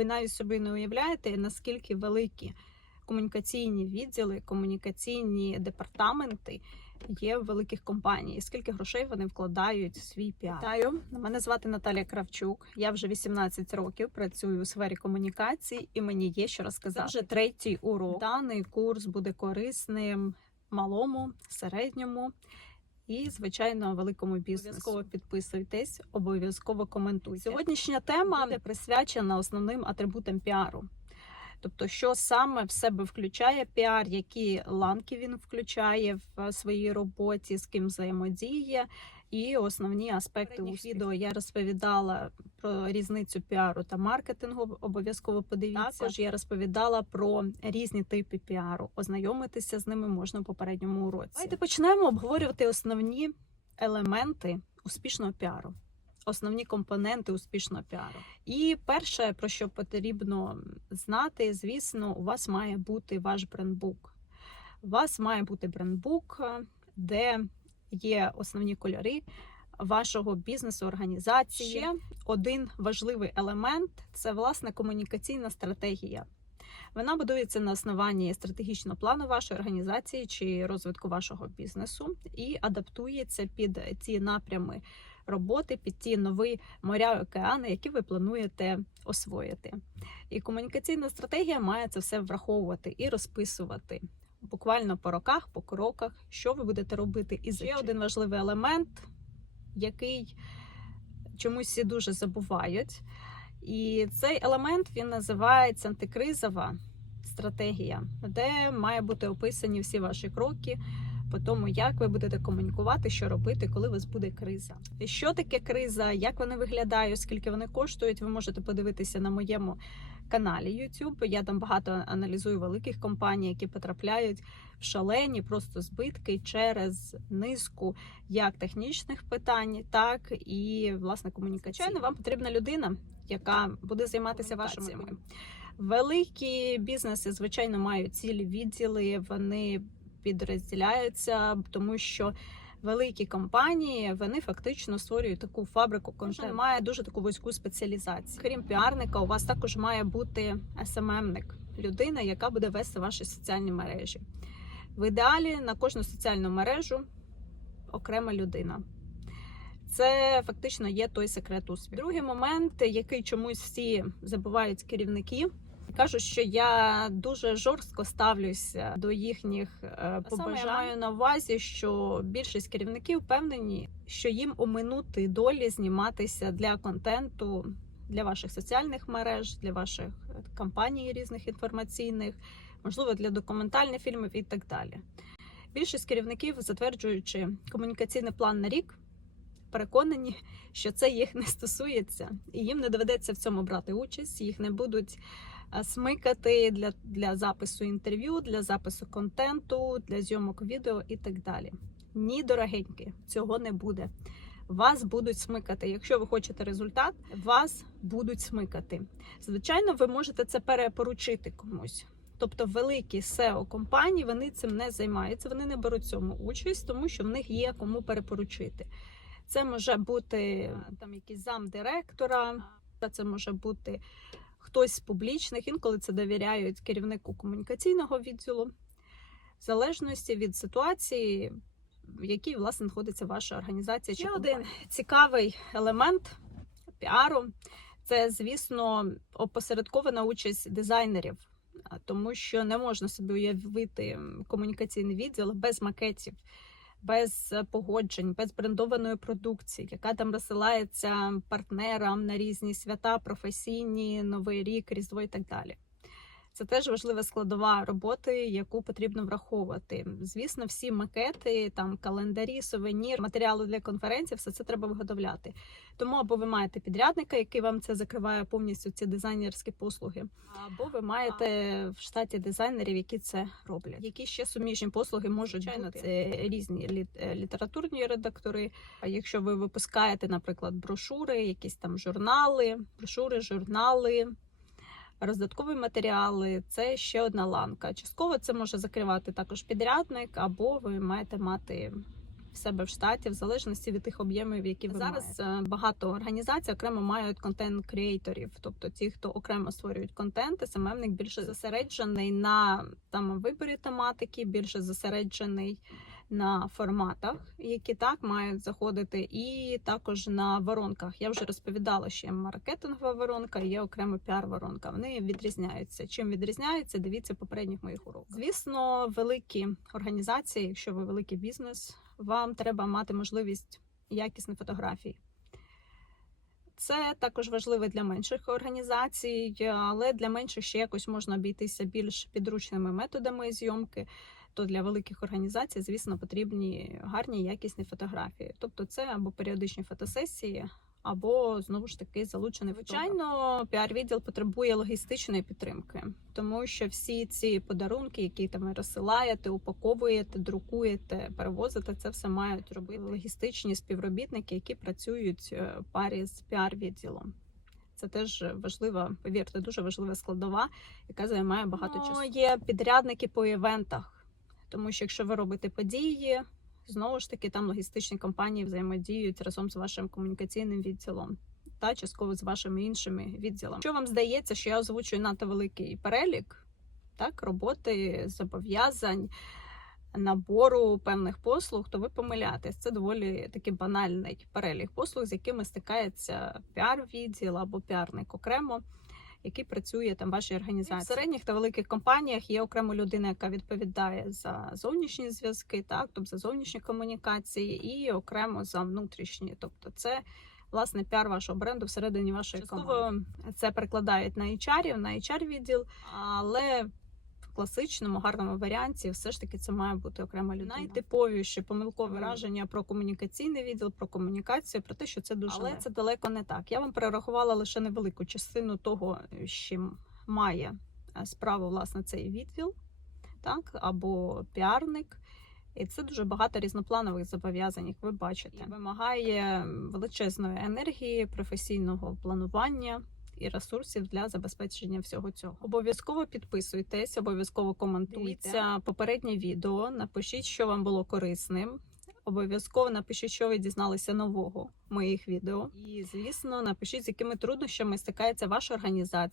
Ви навіть собі не уявляєте, наскільки великі комунікаційні відділи, комунікаційні департаменти є в великих компаній, скільки грошей вони вкладають в свій піар. Вітаю, мене звати Наталія Кравчук. Я вже 18 років працюю у сфері комунікацій, і мені є що розказати. Це вже третій урок. Даний курс буде корисним малому, середньому. І, звичайно, великому бізнесу. Обов'язково підписуйтесь, обов'язково коментуйте. Сьогоднішня тема буде присвячена основним атрибутам піару. Тобто, що саме в себе включає піар, які ланки він включає в своїй роботі, з ким взаємодіє, і основні аспекти у відео я розповідала про різницю піару та маркетингу. Обов'язково подивіться. Також я розповідала про різні типи піару. Ознайомитися з ними можна в попередньому уроці. Давайте почнемо обговорювати основні елементи успішного піару. Основні компоненти успішного піару. І перше, про що потрібно знати, звісно, у вас має бути ваш брендбук. У вас має бути брендбук, де є основні кольори вашого бізнесу, організації. Ще один важливий елемент це власне комунікаційна стратегія. Вона будується на основанні стратегічного плану вашої організації чи розвитку вашого бізнесу і адаптується під ті напрями роботи, під ті нові моря океани, які ви плануєте освоїти. І комунікаційна стратегія має це все враховувати і розписувати. Буквально по роках, по кроках, що ви будете робити. І ще один важливий елемент, який чомусь всі дуже забувають. І цей елемент він називається антикризова стратегія, де має бути описані всі ваші кроки по тому, як ви будете комунікувати, що робити, коли у вас буде криза. І Що таке криза, як вони виглядають, скільки вони коштують, ви можете подивитися на моєму каналі YouTube. Я там багато аналізую великих компаній, які потрапляють в шалені просто збитки через низку як технічних питань, так і власне комунікаційних. Вам потрібна людина, яка буде займатися вашими. Великі бізнеси, звичайно, мають цілі відділи. Вони підрозділяються, тому що великі компанії вони фактично створюють таку фабрику контенту. має дуже таку вузьку спеціалізацію. Крім піарника, у вас також має бути СММник, людина, яка буде вести ваші соціальні мережі. В ідеалі на кожну соціальну мережу окрема людина. Це фактично є той секрет успіху. Другий момент, який чомусь всі забувають керівники. Кажуть, що я дуже жорстко ставлюся до їхніх е, побажань. Я маю на увазі, що більшість керівників впевнені, що їм оминути долі зніматися для контенту для ваших соціальних мереж, для ваших кампаній різних інформаційних, можливо, для документальних фільмів і так далі. Більшість керівників, затверджуючи комунікаційний план на рік, переконані, що це їх не стосується, і їм не доведеться в цьому брати участь, їх не будуть смикати для для запису інтерв'ю, для запису контенту, для зйомок відео і так далі. Ні, дорогенькі, цього не буде. Вас будуть смикати. Якщо ви хочете результат, вас будуть смикати. Звичайно, ви можете це перепоручити комусь. Тобто великі SEO компанії вони цим не займаються, вони не беруть цьому участь, тому що в них є кому перепоручити. Це може бути там якийсь замдиректора, це може бути хтось з публічних, інколи це довіряють керівнику комунікаційного відділу, в залежності від ситуації, в якій власне знаходиться ваша організація. Ще один цікавий елемент піару це, звісно, опосередкована участь дизайнерів. Тому що не можна собі уявити комунікаційний відділ без макетів, без погоджень, без брендованої продукції, яка там розсилається партнерам на різні свята, професійні, новий рік, різдво і так далі. Це теж важлива складова роботи, яку потрібно враховувати. Звісно, всі макети, там календарі, сувенір, матеріали для конференції, все це треба виготовляти. Тому або ви маєте підрядника, який вам це закриває повністю ці дизайнерські послуги, або ви маєте в штаті дизайнерів, які це роблять. Які ще суміжні послуги можуть бути? це різні літературні редактори. А якщо ви випускаєте, наприклад, брошури, якісь там журнали, брошури, журнали роздаткові матеріали це ще одна ланка. Частково це може закривати також підрядник, або ви маєте мати в себе в штаті, в залежності від тих об'ємів, які ви зараз е, багато організацій окремо мають контент-креаторів, тобто ті, хто окремо створюють контент, СММник більше зосереджений на там виборі тематики, більше зосереджений на форматах, які так мають заходити, і також на воронках. Я вже розповідала, що є маркетингова воронка, є окрема піар-воронка. Вони відрізняються. Чим відрізняються? Дивіться попередніх моїх уроків. Звісно, великі організації, якщо ви великий бізнес, вам треба мати можливість якісних фотографій. Це також важливо для менших організацій, але для менших ще якось можна обійтися більш підручними методами зйомки. То для великих організацій, звісно, потрібні гарні якісні фотографії. Тобто, це або періодичні фотосесії, або знову ж таки залучений звичайно. Піар-відділ потребує логістичної підтримки, тому що всі ці подарунки, які там ви розсилаєте, упаковуєте, друкуєте, перевозите, це все мають робити логістичні співробітники, які працюють е, в парі з піар-відділом. Це теж важлива, повірте, дуже важлива складова, яка займає багато Ну, часу. Є підрядники по івентах. Тому що якщо ви робите події, знову ж таки там логістичні компанії взаємодіють разом з вашим комунікаційним відділом та частково з вашими іншими відділами. Якщо вам здається, що я озвучую надто великий перелік так, роботи, зобов'язань, набору певних послуг, то ви помиляєтесь. Це доволі такий банальний перелік послуг, з якими стикається піар-відділ або піарник окремо який працює там в вашій організації. В середніх та великих компаніях є окрема людина, яка відповідає за зовнішні зв'язки, так тобто за зовнішні комунікації, і окремо за внутрішні. Тобто, це власне піар вашого бренду всередині вашої команди. Це перекладають на HR, на HR відділ, але в класичному гарному варіанті все ж таки це має бути окрема людина. Найтиповіше помилкове враження про комунікаційний відділ, про комунікацію, про те, що це дуже але це далеко не так. Я вам перерахувала лише невелику частину того, з чим має е, справу власне цей відділ, так або піарник. І це дуже багато різнопланових зобов'язань, як ви бачите. Вимагає величезної енергії, професійного планування і ресурсів для забезпечення всього цього. Обов'язково підписуйтесь, обов'язково коментуйте попереднє відео. Напишіть, що вам було корисним. Обов'язково напишіть, що ви дізналися нового моїх відео. І звісно, напишіть, з якими труднощами стикається ваша організація.